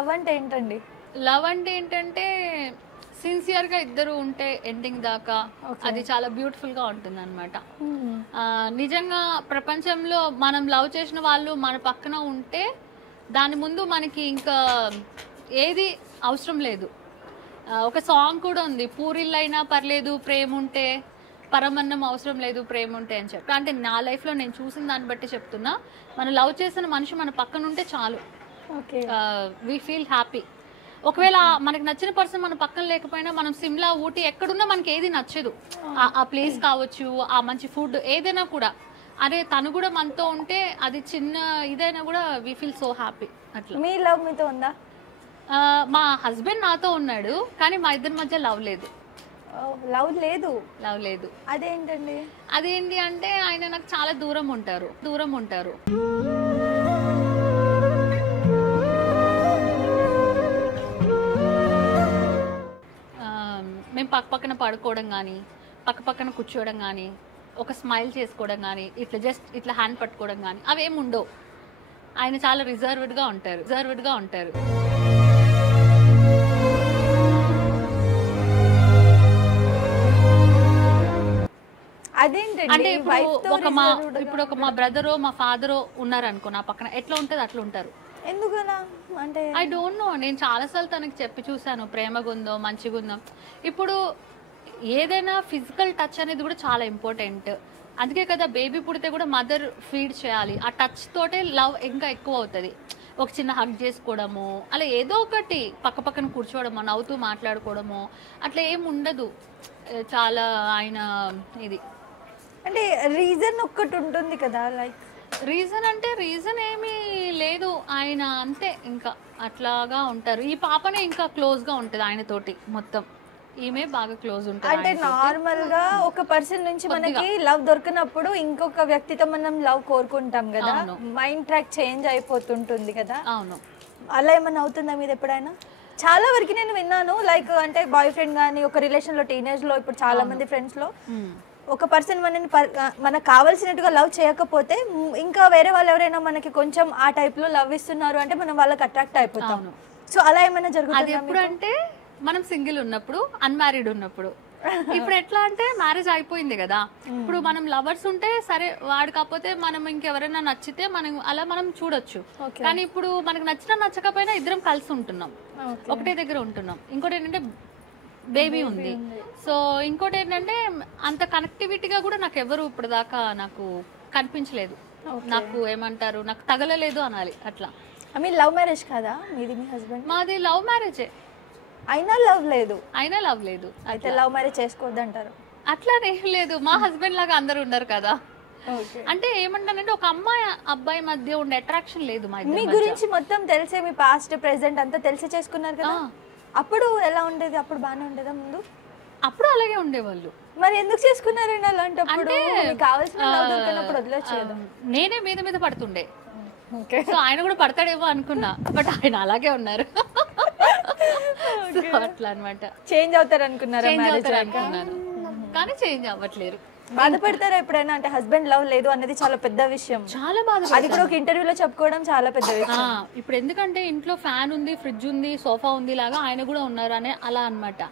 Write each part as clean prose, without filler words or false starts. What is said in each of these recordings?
Love అంటే ఏంటండి? Love అంటే ఏంటంటే సిన్సియర్ గా ఇద్దరు ఉంటే ఎండింగ్ దాకా అది చాలా బ్యూటిఫుల్ గా ఉంటుంది అనమాట. నిజంగా ప్రపంచంలో మనం లవ్ చేసిన వాళ్ళు మన పక్కన ఉంటే దాని ముందు మనకి ఇంకా ఏది అవసరం లేదు. ఒక సాంగ్ కూడా ఉంది, పూరిల్లైనా పర్లేదు ప్రేమ ఉంటే, పరమన్నం అవసరం లేదు ప్రేమ ఉంటే అని చెప్పి. అంటే నా లైఫ్ లో నేను చూసిన దాన్ని బట్టి చెప్తున్నా, మనం లవ్ చేసిన మనిషి మన పక్కన ఉంటే చాలు, వి ఫీల్ హ్యాపీ. ఒకవేళ మనకి నచ్చిన పర్సన్ మన పక్కన లేకపోయినా, మనం సిమ్లా ఊటీ ఎక్కడున్నా మనకి ఏది నచ్చదు, ఆ ప్లేస్ కావచ్చు, ఆ మంచి ఫుడ్ ఏదైనా కూడా, అరే తను కూడా మనతో ఉంటే అది చిన్న ఇదైనా కూడా వి ఫీల్ సో హ్యాపీ. అట్లా. మీ లవ్ మీతో ఉందా? మా హస్బెండ్ నాతో ఉన్నాడు, కానీ మా ఇద్దరి మధ్య లవ్ లేదు. లవ్ లేదు? లవ్ లేదు. అదేంటండి? అదేంటి అంటే ఆయన నాకు చాలా దూరం ఉంటారు. మేము పక్కన పడుకోవడం కానీ, పక్కన కూర్చోవడం కానీ, ఒక స్మైల్ చేసుకోవడం కానీ, ఇట్లా హ్యాండ్ పట్టుకోవడం కానీ అవేమి ఉండవు. ఆయన చాలా రిజర్వ్డ్గా ఉంటారు. అంటే ఇప్పుడు ఒక మా బ్రదరో మా ఫాదరో ఉన్నారనుకో నా పక్కన, ఎట్లా ఉంటుంది అట్లా ఉంటారు. ఎందుకలా అంటే ఐ డోంట్ నో. నేను చాలాసార్లు తనకి చెప్పి చూసాను, ప్రేమగుందో మంచిగుందో. ఇప్పుడు ఏదైనా ఫిజికల్ టచ్ అనేది కూడా చాలా ఇంపార్టెంట్. అందుకే కదా బేబీ పుడితే కూడా మదర్ ఫీడ్ చేయాలి. ఆ టచ్ తోటే లవ్ ఇంకా ఎక్కువ అవుతుంది. ఒక చిన్న హగ్ చేసుకోవడము, అలా ఏదో ఒకటి పక్కన కూర్చోవడము, నవ్వుతూ మాట్లాడుకోవడము, అట్లా ఏమి ఉండదు. చాలా ఆయన ఇది అంటే రీజన్ ఒక్కటి ఉంటుంది కదా, లైక్ రీజన్ అంటే రీజన్ ఏమీ లేదు. ఆయన అంతే ఇంకా అట్లాగా ఉంటారు. ఈ పాపనే ఇంకా క్లోజ్ గా ఉంటది ఆయనతోటి మొత్తం. ఈమె బాగా క్లోజ్ ఉంటుంది. అంటే నార్మల్ గా ఒక పర్సన్ నుంచి మనకి లవ్ దొరికినప్పుడు ఇంకొక వ్యక్తితో మనం లవ్ కోరుకుంటాం కదా, మైండ్ ట్రాక్ చేంజ్ అయిపోతుంటుంది కదా. అవును. అలా ఏమన్నా అవుతుందా మీరు ఎప్పుడైనా? చాలా వరకు నేను విన్నాను, లైక్ అంటే బాయ్ ఫ్రెండ్ కానీ ఒక రిలేషన్ లో, టీనేజ్ లో, ఇప్పుడు చాలా మంది ఫ్రెండ్స్ లో ఒక పర్సన్ మనకు కావాల్సినట్టుగా లవ్ చేయకపోతే ఇంకా వేరే వాళ్ళు ఎవరైనా మనకి కొంచెం ఆ టైప్ లో లవ్ ఇస్తున్నారు అంటే మనం వాళ్ళకి అట్రాక్ట్ అయిపోతాం. సో అలా ఏమైనా జరుగుతుంది? ఎప్పుడు అంటే మనం సింగిల్ ఉన్నప్పుడు, అన్మ్యారీడ్ ఉన్నప్పుడు. ఇప్పుడు ఎట్లా అంటే మ్యారేజ్ అయిపోయింది కదా, ఇప్పుడు మనం లవర్స్ ఉంటే సరే, వాడు కాకపోతే మనం ఇంకెవరైనా నచ్చితే మనం చూడొచ్చు. కానీ ఇప్పుడు మనకు నచ్చకపోయినా ఇద్దరం కలిసి ఉంటున్నాం, ఒకటే దగ్గర ఉంటున్నాం. ఇంకోటి ఏంటంటే బేబీ ఉంది. సో ఇంకోటి ఏంటంటే అంత కనెక్టివిటీగా కూడా నాకు ఎవరు ఇప్పుడు దాకా నాకు కనిపించలేదు. నాకు ఏమంటారు, నాకు తగలలేదు అనాలి అట్లా. మీ లవ్ మ్యారేజ్ కదా మీది? మీ హస్బెండ్? మాది లవ్ మ్యారేజే. అయినా లవ్ లేదు? అయితే లవ్ మ్యారేజ్ చేసుకోవద్దు అంటారు? అట్లానే లేదు, మా హస్బెండ్ లాగా అందరు ఉండరు కదా. అంటే ఏమంటానంటే ఒక అమ్మాయి అబ్బాయి మధ్య ఉండే అట్రాక్షన్ లేదు. మీ గురించి మొత్తం తెలిసే, మీ పాస్ట్ ప్రెసెంట్ అంతా తెలిసి చేసుకున్నారు కదా. అప్పుడు ఎలా ఉండేది? అప్పుడు బాగానే ఉండేదా ముందు? అప్పుడు అలాగే ఉండేవాళ్ళు. మరి ఎందుకు చేసుకున్నారండి అలాంటప్పుడు? కావాల్సిన లవ్ దొరికినప్పుడు వదిలేచ్చు కదా. నేనే మీద పడుతుండే. సో ఆయన కూడా పడతాడేమో అనుకున్నా, బట్ ఆయన అలాగే ఉన్నారు. అట్లా అనమాట. చేంజ్ అవుతారు అనుకున్నాను, కానీ చేంజ్ అవ్వట్లేరు. బాధపడతారా ఎప్పుడైనా? అంటే హస్బెండ్ లవ్ లేదు అనేది చాలా పెద్ద విషయం. చాలా బాధ. అది కూడా ఒక ఇంటర్వ్యూలో చెప్పుకోవడం చాలా పెద్ద విషయం. ఇప్పుడు ఎందుకంటే ఇంట్లో ఫ్యాన్ ఉంది, ఫ్రిడ్జ్ ఉంది, సోఫా ఉంది లాగా ఆయన కూడా ఉన్నారు అనే అలా అనమాట.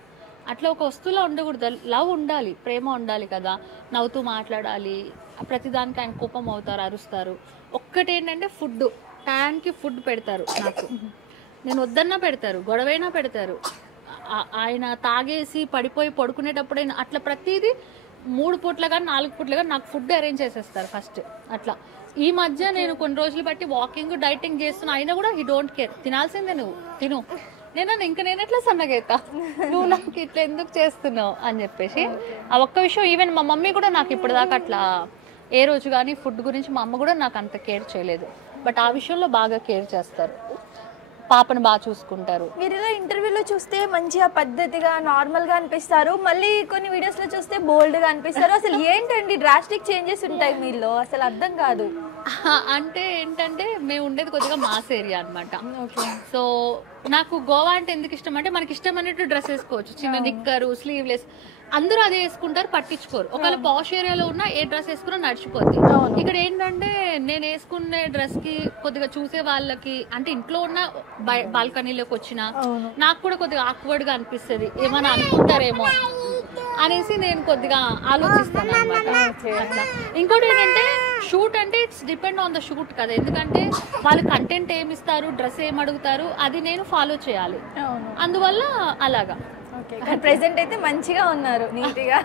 అట్లా ఒక వస్తువులా ఉండకూడదు. లవ్ ఉండాలి, ప్రేమ ఉండాలి కదా. నవ్వుతూ మాట్లాడాలి. ప్రతిదానికి ఆయన కోపం అవుతారు, అరుస్తారు. ఒక్కటి ఏంటంటే ఫుడ్, టైంకి ఫుడ్ పెడతారు నాకు. నేను వద్దన్నా పెడతారు, గొడవైనా పెడతారు. ఆయన తాగేసి పడిపోయి పడుకునేటప్పుడైనా అట్లా ప్రతిదీ 3 పూట్ల కానీ 4 పూట్ల కానీ నాకు ఫుడ్ అరేంజ్ చేసేస్తారు ఫస్ట్. అట్లా ఈ మధ్య నేను కొన్ని రోజులు బట్టి వాకింగ్, డైటింగ్ చేస్తున్నా, అయినా కూడా హీ డోంట్ కేర్. తినాల్సిందే, నువ్వు తిను. నేను ఎట్లా సన్నగైతా, నువ్వు నాకు ఇట్లా ఎందుకు చేస్తున్నావు అని చెప్పేసి. ఆ ఒక్క విషయం ఈవెన్ మా మమ్మీ కూడా నాకు ఇప్పటిదాకా అట్లా ఏ రోజు కానీ ఫుడ్ గురించి మా అమ్మ కూడా నాకు అంత కేర్ చేయలేదు. బట్ ఆ విషయంలో బాగా కేర్ చేస్తారు, పాపను బాగా చూసుకుంటారు. మీరు ఇలా ఇంటర్వ్యూలో చూస్తే మంచిగా పద్ధతిగా నార్మల్ గా అనిపిస్తారు, మళ్ళీ కొన్ని వీడియోస్ లో చూస్తే బోల్డ్ గా అనిపిస్తారు. అసలు ఏంటండి డ్రాస్టిక్ చేంజెస్ ఉంటాయి మీలో, అసలు అర్థం కాదు. అంటే ఏంటంటే మేము ఉండేది కొద్దిగా మాస్ ఏరియా అనమాట. సో నాకు గోవా అంటే ఎందుకు ఇష్టం అంటే మనకి ఇష్టం అన్నట్టు డ్రెస్ వేసుకోవచ్చు, చిన్న నిక్కరు, స్లీవ్లెస్. అందరూ అదే వేసుకుంటారు, పట్టించుకోరు. ఒకవేళ పాష్ ఏరియాలో ఉన్న ఏ డ్రెస్ వేసుకున్నా నడిచిపోద్ది. ఇక్కడ ఏంటంటే నేను వేసుకునే డ్రెస్ కి కొద్దిగా చూసే వాళ్ళకి, అంటే ఇంట్లో ఉన్న బాల్కనీలోకి వచ్చినా నాకు కూడా కొద్దిగా ఆక్వర్డ్ గా అనిపిస్తుంది, ఏమైనా అనుకుంటారేమో అనేసి నేను కొద్దిగా ఆలోచిస్తాను అనమాట. ఇంకోటి ఏంటంటే షూట్ అంటే it's depend on the shoot కదా, ఎందుకంటే వాళ్ళు కంటెంట్ ఏమి ఇస్తారు, డ్రెస్ ఏం అడుగుతారు, అది నేను ఫాలో చేయాలి. అందువల్ల అలాగా. ప్రెసెంట్ అయితే మంచిగా ఉన్నారు, నీట్గా.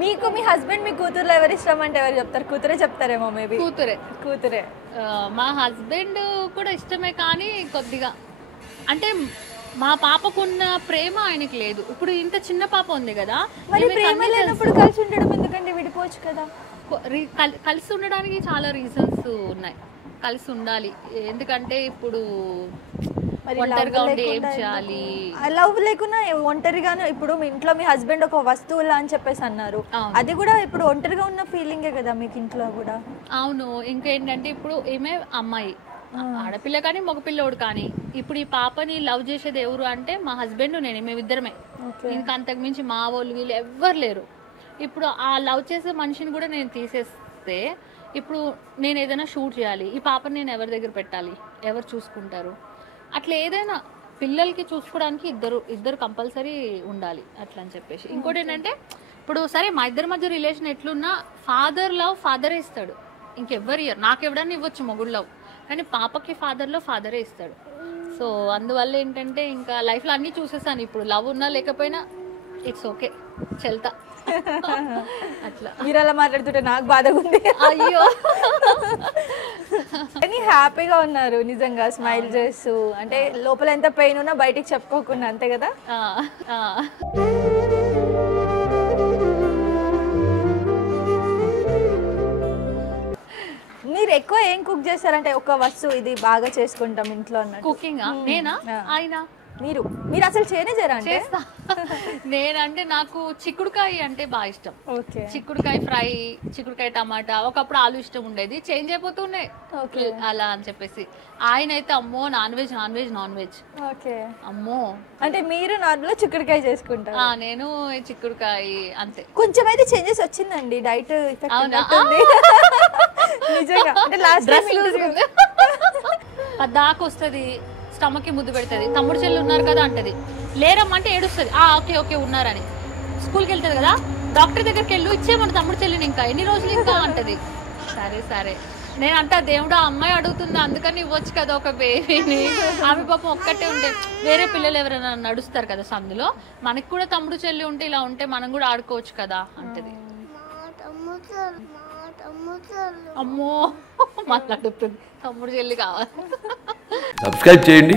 మీకు మీ హస్బెండ్, మీ కూతురులో ఎవరు ఇష్టం అంటే ఎవరు చెప్తారు? కూతురే చెప్తారేమో మేబీ. కూతురే. మా హస్బెండ్ కూడా ఇష్టమే, కానీ కొద్దిగా అంటే మా పాపకున్న ప్రేమ ఆయనకి లేదు. ఇప్పుడు ఇంత చిన్న పాప ఉంది కదా, మరి ప్రేమ లేనప్పుడు కలిసి ఉండడం ఎందుకంటే, విడిపోవచ్చు కదా. కలిసి ఉండడానికి చాలా రీజన్స్ ఉన్నాయి, కలిసి ఉండాలి. ఎందుకంటే ఇప్పుడు ఒంటరిగా ఉండి ఏం చేయాలి, లవ్ లేకున్నా ఒంటరిగానే. ఇప్పుడు మీ ఇంట్లో మీ హస్బెండ్ ఒక వస్తువులా అని చెప్పేసి అన్నారు, అది కూడా ఇప్పుడు ఒంటరిగా ఉన్న ఫీలింగే కదా మీకు ఇంట్లో కూడా. అవును. ఇంకేంటంటే ఇప్పుడు ఏమే అమ్మాయి, ఆడపిల్ల కానీ మగపిల్లోడు కానీ, ఇప్పుడు ఈ పాపని లవ్ చేసేది ఎవరు అంటే మా హస్బెండ్, నేను, మేమిద్దరమే. ఇంకా అంతకు మించి మా వాళ్ళు వీళ్ళు ఎవ్వరు లేరు. ఇప్పుడు ఆ లవ్ చేసే మనిషిని కూడా నేను తీసేస్తే, ఇప్పుడు నేను ఏదైనా షూట్ చేయాలి, ఈ పాపని నేను ఎవరి దగ్గర పెట్టాలి, ఎవరు చూసుకుంటారు? అట్లా ఏదైనా పిల్లలకి చూసుకోవడానికి ఇద్దరు కంపల్సరీ ఉండాలి అట్లా అని చెప్పేసి. ఇంకోటి ఏంటంటే ఇప్పుడు సరే మా ఇద్దరి మధ్య రిలేషన్ ఎట్లున్నా ఫాదర్ లవ్ ఫాదరే ఇస్తాడు, ఇంకెవ్వరు ఇయ్యరు. నాకు ఎవడన్నా ఇవ్వచ్చు మొగుడు లవ్, కానీ పాపకి ఫాదరే ఇస్తాడు. సో అందువల్ల ఏంటంటే ఇంకా లైఫ్లో అన్నీ చూసేసాను. ఇప్పుడు లవ్ ఉన్నా లేకపోయినా ఇట్స్ ఓకే, చెల్తా అట్లా. మీరు అలా మాట్లాడుతుంటే నాకు బాధగా ఉంది. అయ్యో, కానీ హ్యాపీగా ఉన్నారు నిజంగా, స్మైల్ చేస్తూ. అంటే లోపల ఎంత పెయిన్ ఉన్నా బయటికి చెప్పుకోకుండా, అంతే కదా. మీరు ఎక్కువ ఏం కుక్ చేస్తారంటే, ఒక వస్తువు ఇది బాగా చేసుకుంటాం ఇంట్లో అన్నట్టు? కుకింగ్ నేనా ఆయన మీరు అసలు చేయరా? చేస్తా. నేనంటే నాకు చిక్కుడుకాయ అంటే బాగా ఇష్టం. చిక్కుడుకాయ ఫ్రై, చిక్కుడుకాయ టమాటా. ఒకప్పుడు ఆలు ఇష్టం ఉండేది, చేంజ్ అయిపోతున్నాయి అలా అని చెప్పేసి. ఆయన అయితే అమ్మో నాన్ వెజ్. అమ్మో, అంటే మీరు నార్మల్ చిక్కుడుకాయ చేసుకుంటారు? నేను చిక్కుడుకాయ అంతే. కొంచెం అయితే చేంజెస్ వచ్చిందండి, డైట్ నిజంగా. పద్దాకు వస్తుంది, స్టమక్ కి ముద్దు పెడుతుంది, తమ్ముడు చెల్లి ఉన్నారు కదా అంటది, లేరమ్మంటే ఏడుస్తుంది, ఓకే ఉన్నారని. స్కూల్కి వెళ్తుంది కదా, డాక్టర్ దగ్గరికి వెళ్ళు, ఇచ్చేయమని తమ్ముడు చెల్లిని, ఇంకా ఎన్ని రోజులు ఇంకా అంటది. సరే నేను అంటా, దేవుడు ఆ అమ్మాయి అడుగుతుంది అందుకని ఇవ్వచ్చు కదా ఒక బేబీని. ఆమె పాపం ఒక్కటే ఉంటే, వేరే పిల్లలు ఎవరైనా నడుస్తారు కదా సందులో, మనకి కూడా తమ్ముడు చెల్లి ఉంటే ఇలా ఉంటే మనం కూడా ఆడుకోవచ్చు కదా అంటది. అమ్మో మాట్లాడుతుంది, తమ్ముడు చెల్లి కావాలి. సబ్స్క్రైబ్ చేయండి.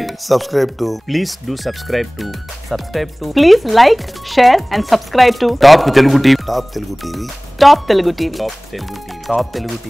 Please do subscribe to. Please like, share and subscribe to top Telugu TV. Top Telugu TV.